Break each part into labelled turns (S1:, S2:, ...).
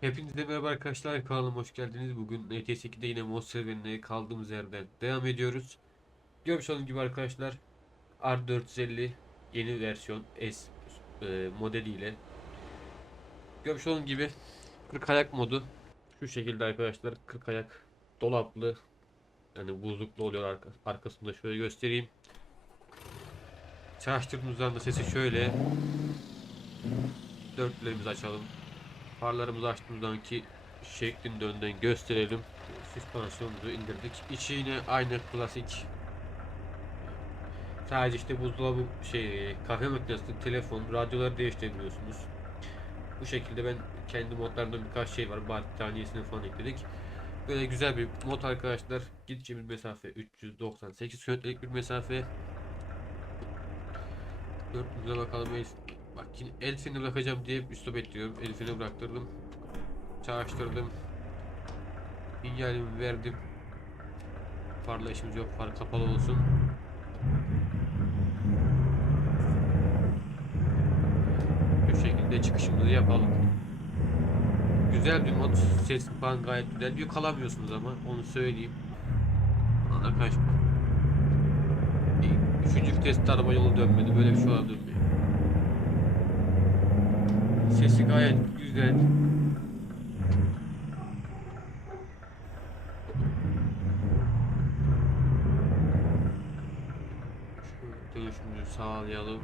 S1: Hepinize merhaba arkadaşlar kanalıma hoş geldiniz. Bugün NT8'de yine mod serüvenine kaldığımız yerden devam ediyoruz. Görmüş olduğunuz gibi arkadaşlar R450 yeni versiyon S e, modeliyle. Görmüş olduğunuz gibi 40 ayak modu şu şekilde arkadaşlar 40 ayak dolaplı yani buzluklu oluyor arka, arkasında şöyle göstereyim. Çalıştırdığımızdan da sesi şöyle dörtlerimizi açalım. Farlarımızı açtığımızdan ki şeklinde önden gösterelim. Süspansiyonumuzu indirdik. İçi yine aynı klasik. Sadece işte buzdolabı şey kahve makinesi, telefon, radyoları değiştirebiliyorsunuz. Bu şekilde ben kendi modlarımda birkaç şey var. Battaniyesini falan ekledik. Böyle güzel bir mod arkadaşlar. Gideceğimiz mesafe 398 kilometrelik bir mesafe. 400'e bakalım. Bak yine el freni bırakacağım diye üstü bekliyorum. El freni bıraktırdım. Çalıştırdım. İnyalimi verdim. Farla işimiz yok. Far kapalı olsun. Bu şekilde çıkışımızı yapalım. Güzel bir mod. Ses falan gayet güzel. Yük alamıyorsunuz ama onu söyleyeyim. Kaç. Üçüncü viteste araba yolu dönmedi. Böyle bir şey olabilir mi? Sesi gayet güzel. Dönüşümüzü sağlayalım.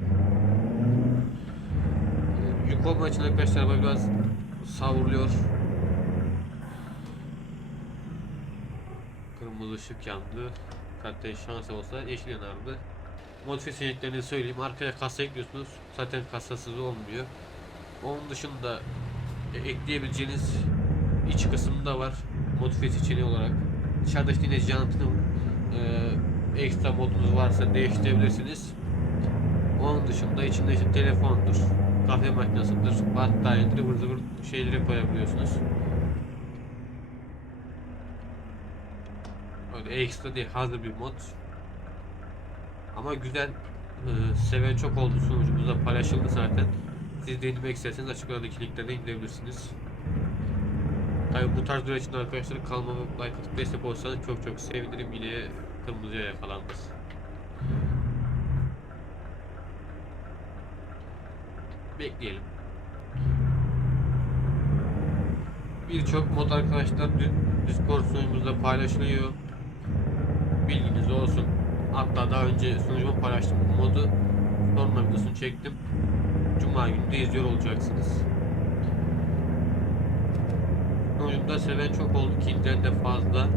S1: Ee, Yük olma için arkadaşlar biraz savruluyor. Kırmızı ışık yandı. Zaten şans olsa yeşil yanardı. Modifiye seçeneklerini söyleyeyim. Arkaya kasa ekliyorsunuz. Zaten kasasız olmuyor. Onun dışında e, ekleyebileceğiniz iç kısımda var. Modifiye seçeneği olarak. Dışarıda işte yine jantını e, ekstra modunuz varsa değiştirebilirsiniz. Onun dışında içinde işte telefondur, kahve makinesidir, battaniyedir, ıvır zıvır şeyleri koyabiliyorsunuz. Öyle ekstra değil, hazır bir mod. Ama güzel, e, seven çok oldu sunucumuzda paylaşıldı zaten. Siz de indirmek isterseniz açıklardaki linklerden indirebilirsiniz. Tabi bu tarz videolar için arkadaşlar kanalıma like atıp destek olursanız çok çok sevinirim. Yine kırmızıya yakalandık. Bekleyelim. Birçok mod arkadaşlar Discord sunucumuzda paylaşılıyor. Bilginiz olsun. Hatta daha önce sunucuma paylaştım bu modu. Sonra videosunu çektim. Cuma günü de izliyor olacaksınız. Sunucumda seven çok oldu ki internette fazla.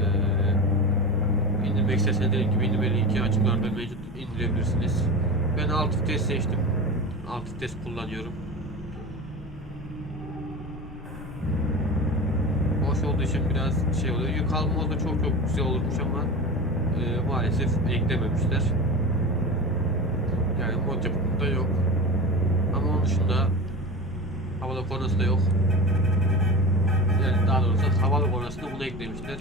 S1: Ee, indirmek isterseniz gibi indirme linki açıklarda mevcut indirebilirsiniz. Ben alt vites seçtim. Alt vites kullanıyorum. Boş olduğu için biraz şey oluyor. Yük alma olsa çok çok güzel olurmuş ama e, maalesef eklememişler. Yani mod yapımında yok. Ama onun dışında havalı kornası da yok. Yani daha doğrusu havalı kornasını bunu eklemişler.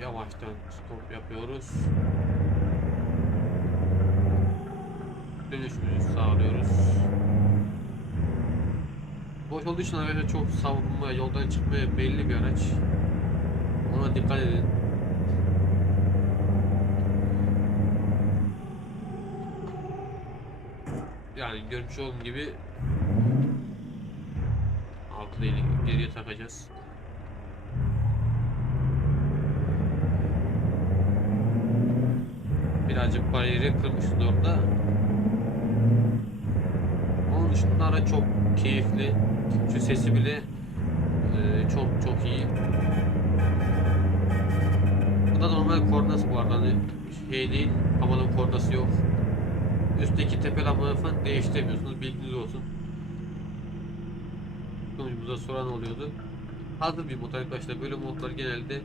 S1: Yavaştan stop yapıyoruz. Dönüşümüzü sağlıyoruz. Boş olduğu için arkadaşlar çok savrulmaya, yoldan çıkmaya belli bir araç. Ona dikkat edin. Yani görmüş olduğum gibi altı değil geriye takacağız. Birazcık bariyeri kırmışız orada. Onun dışında araç çok keyifli. Şu sesi bile e, çok çok iyi. Bu da normal kornası bu arada. Hani şey değil, havalı kornası yok. Üstteki tepe lambaları falan değiştiremiyorsunuz. Bilginiz olsun. Sonucumuza soran oluyordu. Hazır bir mod arkadaşlar. Böyle modlar genelde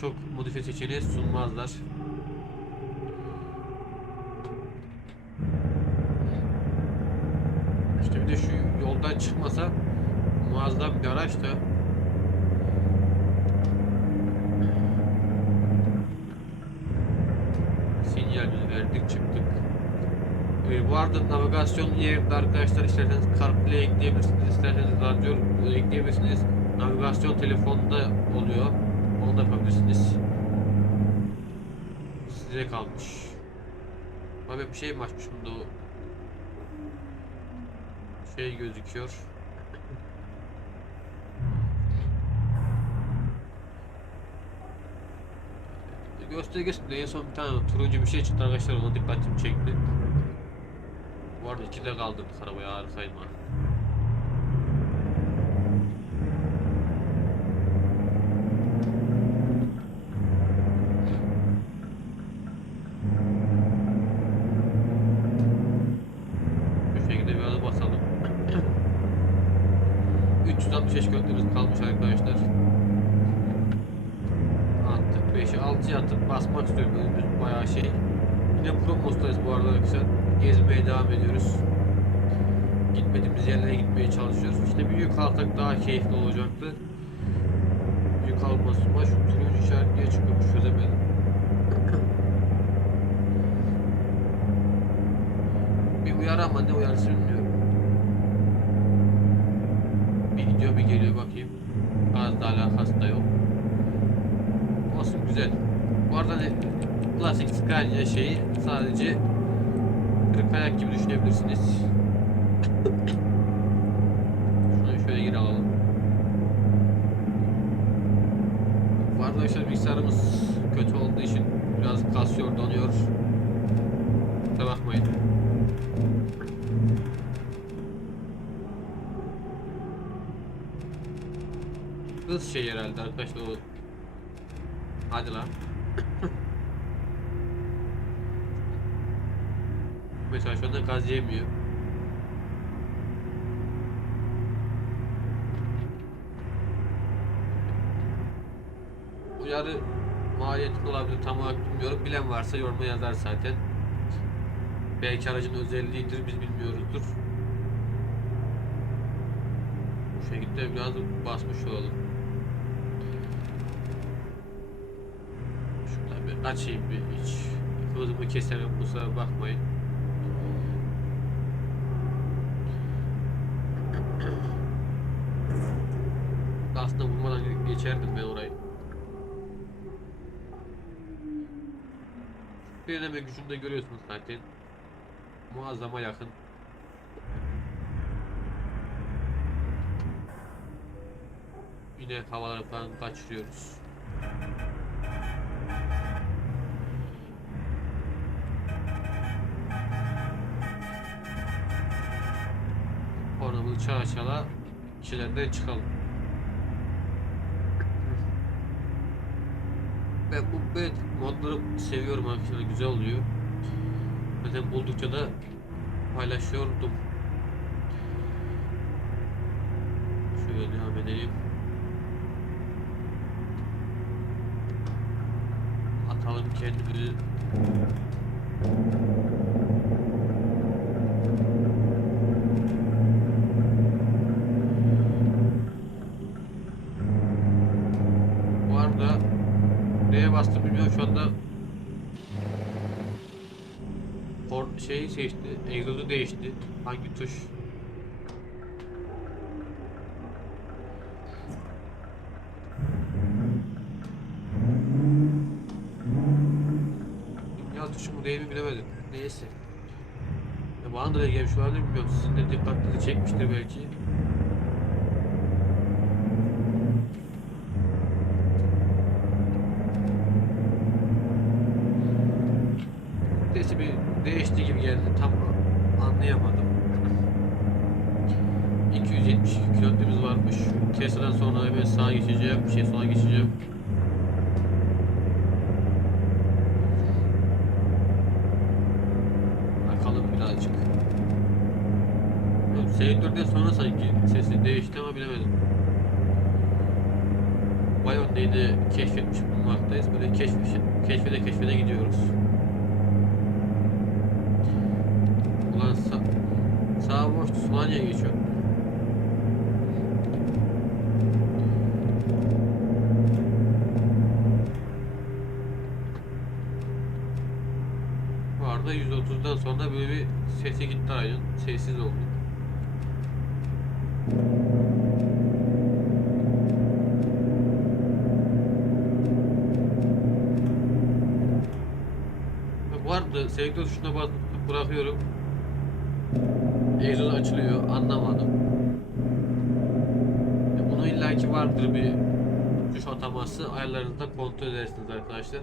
S1: çok modifiye seçeneği sunmazlar. İşte bir de şu yoldan çıkmasa muazzam bir araç da Arada navigasyon yerinde arkadaşlar isterseniz CarPlay ekleyebilirsiniz, isterseniz radyo ekleyebilirsiniz. Navigasyon telefonda oluyor. Onu da yapabilirsiniz. Size kalmış. Abi bir şey mi açmışım da o şey gözüküyor. Göstergesinde en son bir tane turuncu bir şey çıktı arkadaşlar ona dikkatimi çekti. Bu arada ikide kaldırdık arabayı harikayım ha. Bu şekilde biraz basalım. 365 kilometremiz kalmış arkadaşlar. Attık 5'i 6'ya atıp basmak istiyorum. Önümüz bayağı şey. Yine promostayız bu arada arkadaşlar. Gezmeye devam ediyoruz. Gitmediğimiz yerlere gitmeye çalışıyoruz. İşte bir yük daha keyifli olacaktı. Yük alması ama şu turuncu işaret niye çıkıyormuş çözemedim. bir uyarı ama ne uyarısı bilmiyorum. Bir gidiyor bir geliyor bakayım. Gazla alakası da yok. Olsun güzel. Bu arada klasik Scania şeyi sadece kırık ayak gibi düşünebilirsiniz. Şunu şöyle geri alalım. Bu arkadaşlar bilgisayarımız kötü olduğu için biraz kasıyor, donuyor. Kusura bakmayın. Hız şey herhalde arkadaşlar o. Hadi lan. Gaz yemiyor. Uyarı maliyetli olabilir tam olarak bilmiyorum. Bilen varsa yoruma yazar zaten. Belki aracın özelliğidir biz bilmiyoruzdur. Bu şekilde biraz basmış olalım. Şuradan bir açayım bir hiç. Hızımı kesemem kusura bakmayın. Aslında vurmadan geçerdim ben orayı. Frenleme gücünü de görüyorsunuz zaten. Muazzama yakın. Yine havaları falan kaçırıyoruz. Kornamızı çala çala işlerden çıkalım. Ben bu böyle modları seviyorum arkadaşlar güzel oluyor. Zaten buldukça da paylaşıyordum. Şöyle devam edelim. Atalım kendimizi. Bu arada neye bastım bilmiyorum şu anda Or şeyi seçti, egzozu değişti. Hangi tuş? Ya tuşu mu değil mi bilemedim. Neyse. Ya bana da gelmiş olabilir bilmiyorum. Sizin de dikkatinizi çekmiştir belki. Sesi bir değişti gibi geldi. Tam anlayamadım. 270 kilometremiz varmış. Tesla'dan sonra hemen sağa geçeceğim. Şey sola geçeceğim. 30'dan sonra böyle bir sesi gitti ayın. Sessiz oldu. Vardı. Selektör tuşuna basıp bırakıyorum. Egzoz açılıyor. Anlamadım. Bunun illaki vardır bir tuş ataması. Ayarlarınızda kontrol edersiniz arkadaşlar.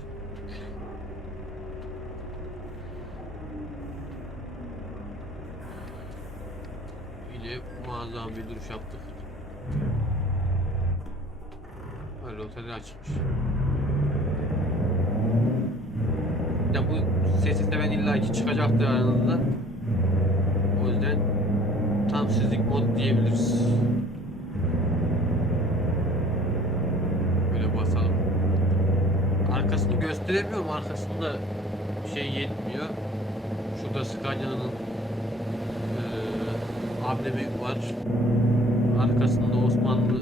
S1: Yine muazzam bir duruş yaptık. Öyle oteller açmış. Ya bu sesi de ben illaki çıkacaktır aranızda. O yüzden tam sizlik mod diyebiliriz. Böyle basalım. Arkasını gösteremiyorum. Arkasında şey yetmiyor. Şurada Scania'nın ablemi var. Arkasında Osmanlı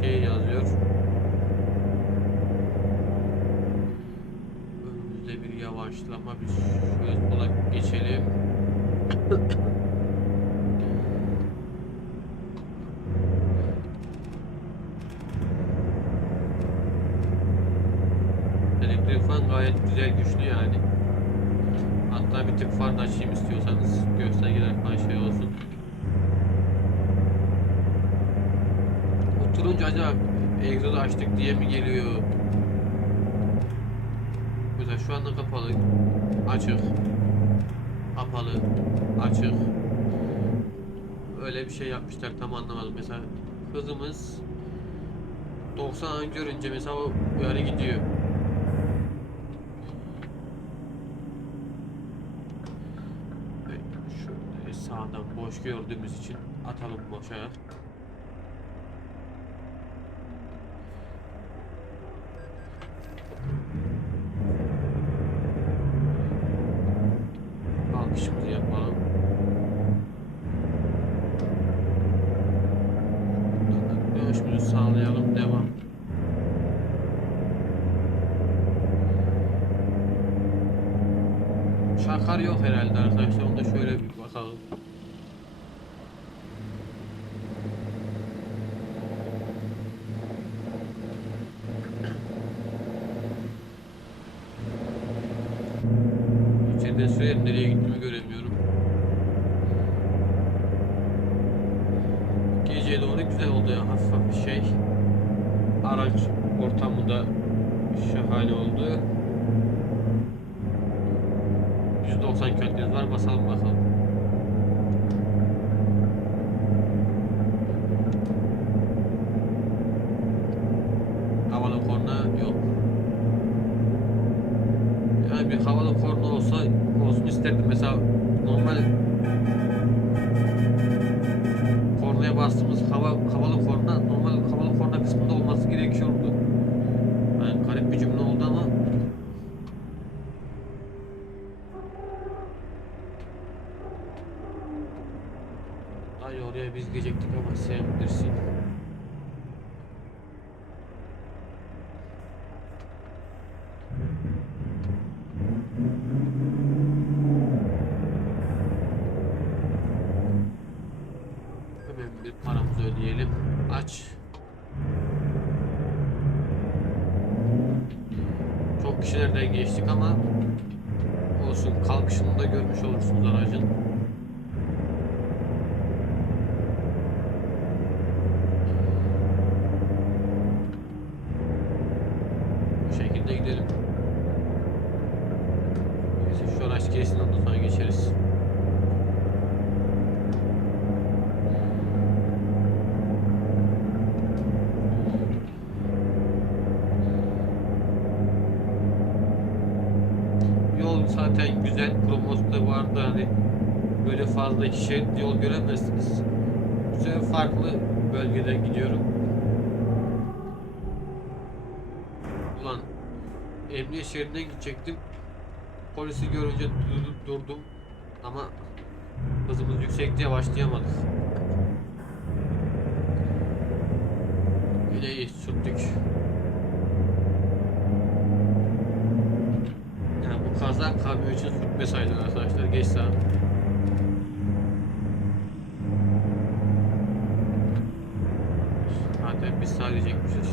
S1: şey yazıyor. Önümüzde bir yavaşlama bir şöyle sola geçelim. Elektrik falan gayet güzel güçlü yani. Hatta bir tık far da açayım istiyorsanız göstergeler falan şey olsun. Oturunca acaba egzozu açtık diye mi geliyor? Mesela şu anda kapalı, açık, kapalı, açık. Öyle bir şey yapmışlar tam anlamadım. Mesela hızımız 90 görünce mesela o uyarı gidiyor. Ve Şöyle sağdan boş gördüğümüz için atalım boşa. Kalkışımızı yapalım. Dönüşümüzü sağlayalım. Devam. Şakar yok herhalde arkadaşlar. Onu da şöyle bir bakalım. İçeriden söyleyeyim nereye gittiğimi göremiyorum. Geceye doğru güzel oldu ya hafif hafif şey. Araç ortamı da şahane oldu. 190 kilometremiz var basalım bakalım. Havalı korna yok. Bir havalı korna olsa olsun isterdim. Mesela normal kornaya bastığımız hava havalı korna normal havalı korna kısmında olması gerekiyordu. Yani garip bir cümle oldu ama Ay oraya biz geciktik ama sen bilirsin. Bir paramızı ödeyelim. Aç. Çok kişilerden geçtik ama olsun kalkışını da görmüş olursunuz aracın. Bu şekilde gidelim. Neyse şu araç geçsin ondan sonra geçeriz. Yol zaten güzel. Promos'ta vardı hani böyle fazla iki şerit yol göremezsiniz. Sefer farklı bölgeden gidiyorum. Ulan emniyet şeridinden gidecektim. Polisi görünce durdum, durdum. ama hızımız yüksek diye başlayamadık. Yine iyi sürttük. Sayılır arkadaşlar. geç sağa. Zaten biz sağa gidecekmişiz.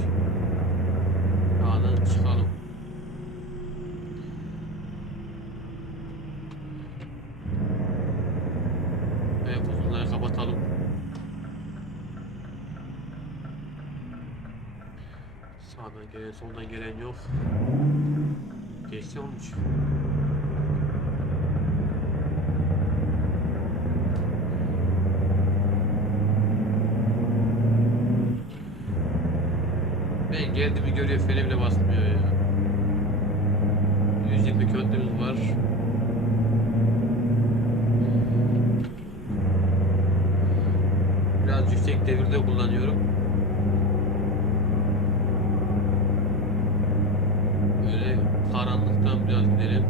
S1: Sağdan çıkalım. Kapatalım. Sağdan gelen soldan gelen yok. Geçti olmuş. Ben geldiğimi görüyor frene bile basmıyor ya. 120 kilometremiz var. Biraz yüksek devirde kullanıyorum. Böyle karanlıktan biraz gidelim.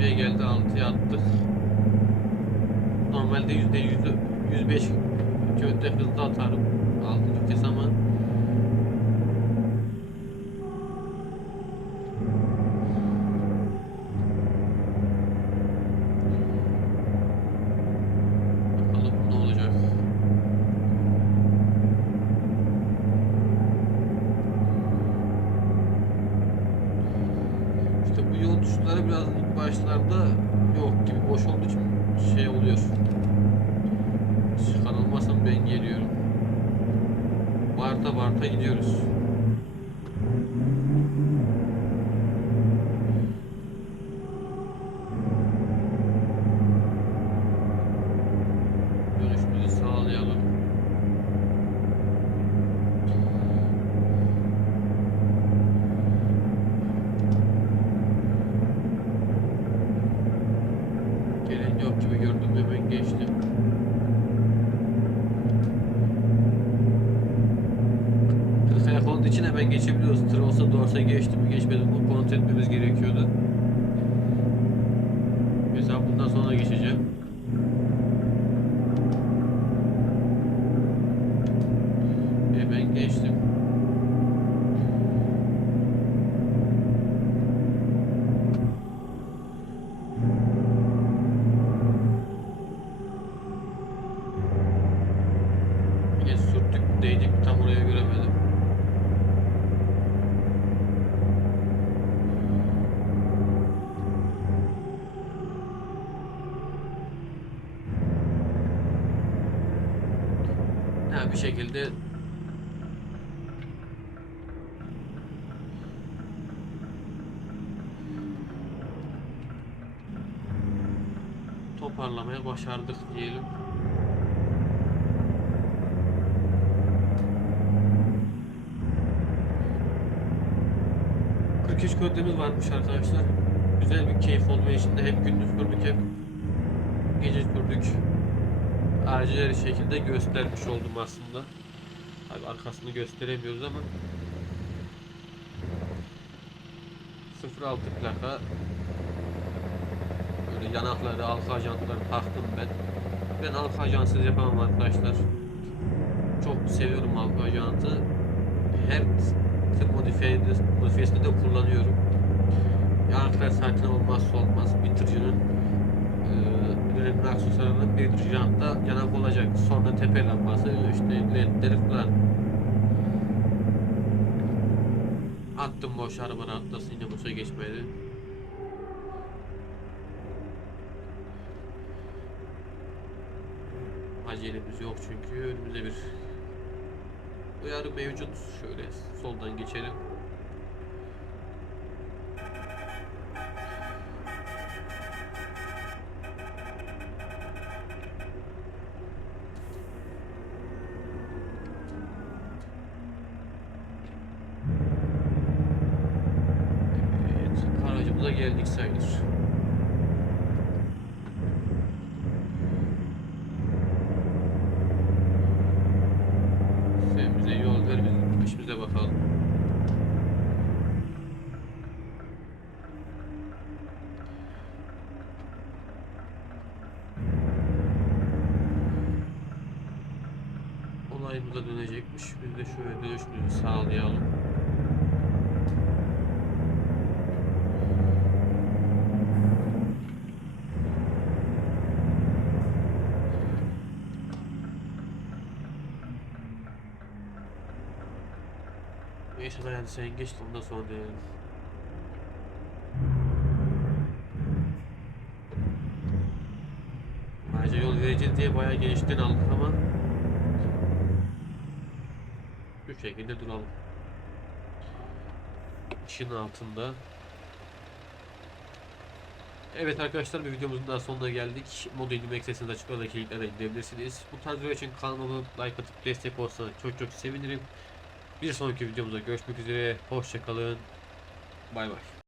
S1: ...120'ye geldi 6'ya attık. Normalde yüzde yüz, 105 kilometre hızla atarım. 6 vites ama Bakalım ne olacak. İşte bu yol tuşları biraz ilk başlarda yok gibi boş olduğu için şey oluyor. Çıkarılmasam ben geliyorum. Barta gidiyoruz. Dönüşümüzü sağlayalım. Gelen yok gibi gördüm hemen geçtim. Tır kayak olduğu için hemen geçebiliyoruz. Tır olsa doğrusa geçti mi geçmedi mi kontrol etmemiz gerekiyordu. Mesela bundan sonra geçeceğim. Hemen geçtim. Bir de değdik tam oraya göremedim. Ha bir şekilde toparlamaya başardık Kırk kilometremiz varmış arkadaşlar. Güzel bir keyif olma içinde hem gündüz sürdük hem gece sürdük. Her şekilde göstermiş oldum aslında. Tabii arkasını gösteremiyoruz ama 06 plaka böyle yanakları, alfa ajantları taktım ben. Ben alfa ajansız yapamam arkadaşlar. Çok seviyorum alfa ajantı. Her tır modifiyede, modifiyesinde de kullanıyorum. Yanaklar zaten olmazsa olmaz. Bir tırcının eee, önemli aksesuarlarından bir jantta yanak olacak. Sonra tepe lambası, işte ledleri falan. Attım boş arabana atlasın yine boşa geçmedi. Acelemiz yok çünkü önümüzde bir uyarı mevcut. Şöyle soldan geçelim. Evet, aracımıza geldik sayılır. Sen bize yol ver, biz işimize bakalım. olayımıza dönecekmiş. Biz de şöyle dönüşünü sağlayalım. Hadi sen geç de ondan sonra deneyelim. Ayrıca yol vereceğiz diye bayağı genişten aldık ama şu şekilde duralım. İşin altında. Evet arkadaşlar bir videomuzun daha sonuna geldik. Modu indirmek isterseniz açıkladaki linklerden indirebilirsiniz. Bu tarz video için kanalıma like atıp destek olsanız çok çok sevinirim. Bir sonraki videomuzda görüşmek üzere. Hoşçakalın. Bay bay.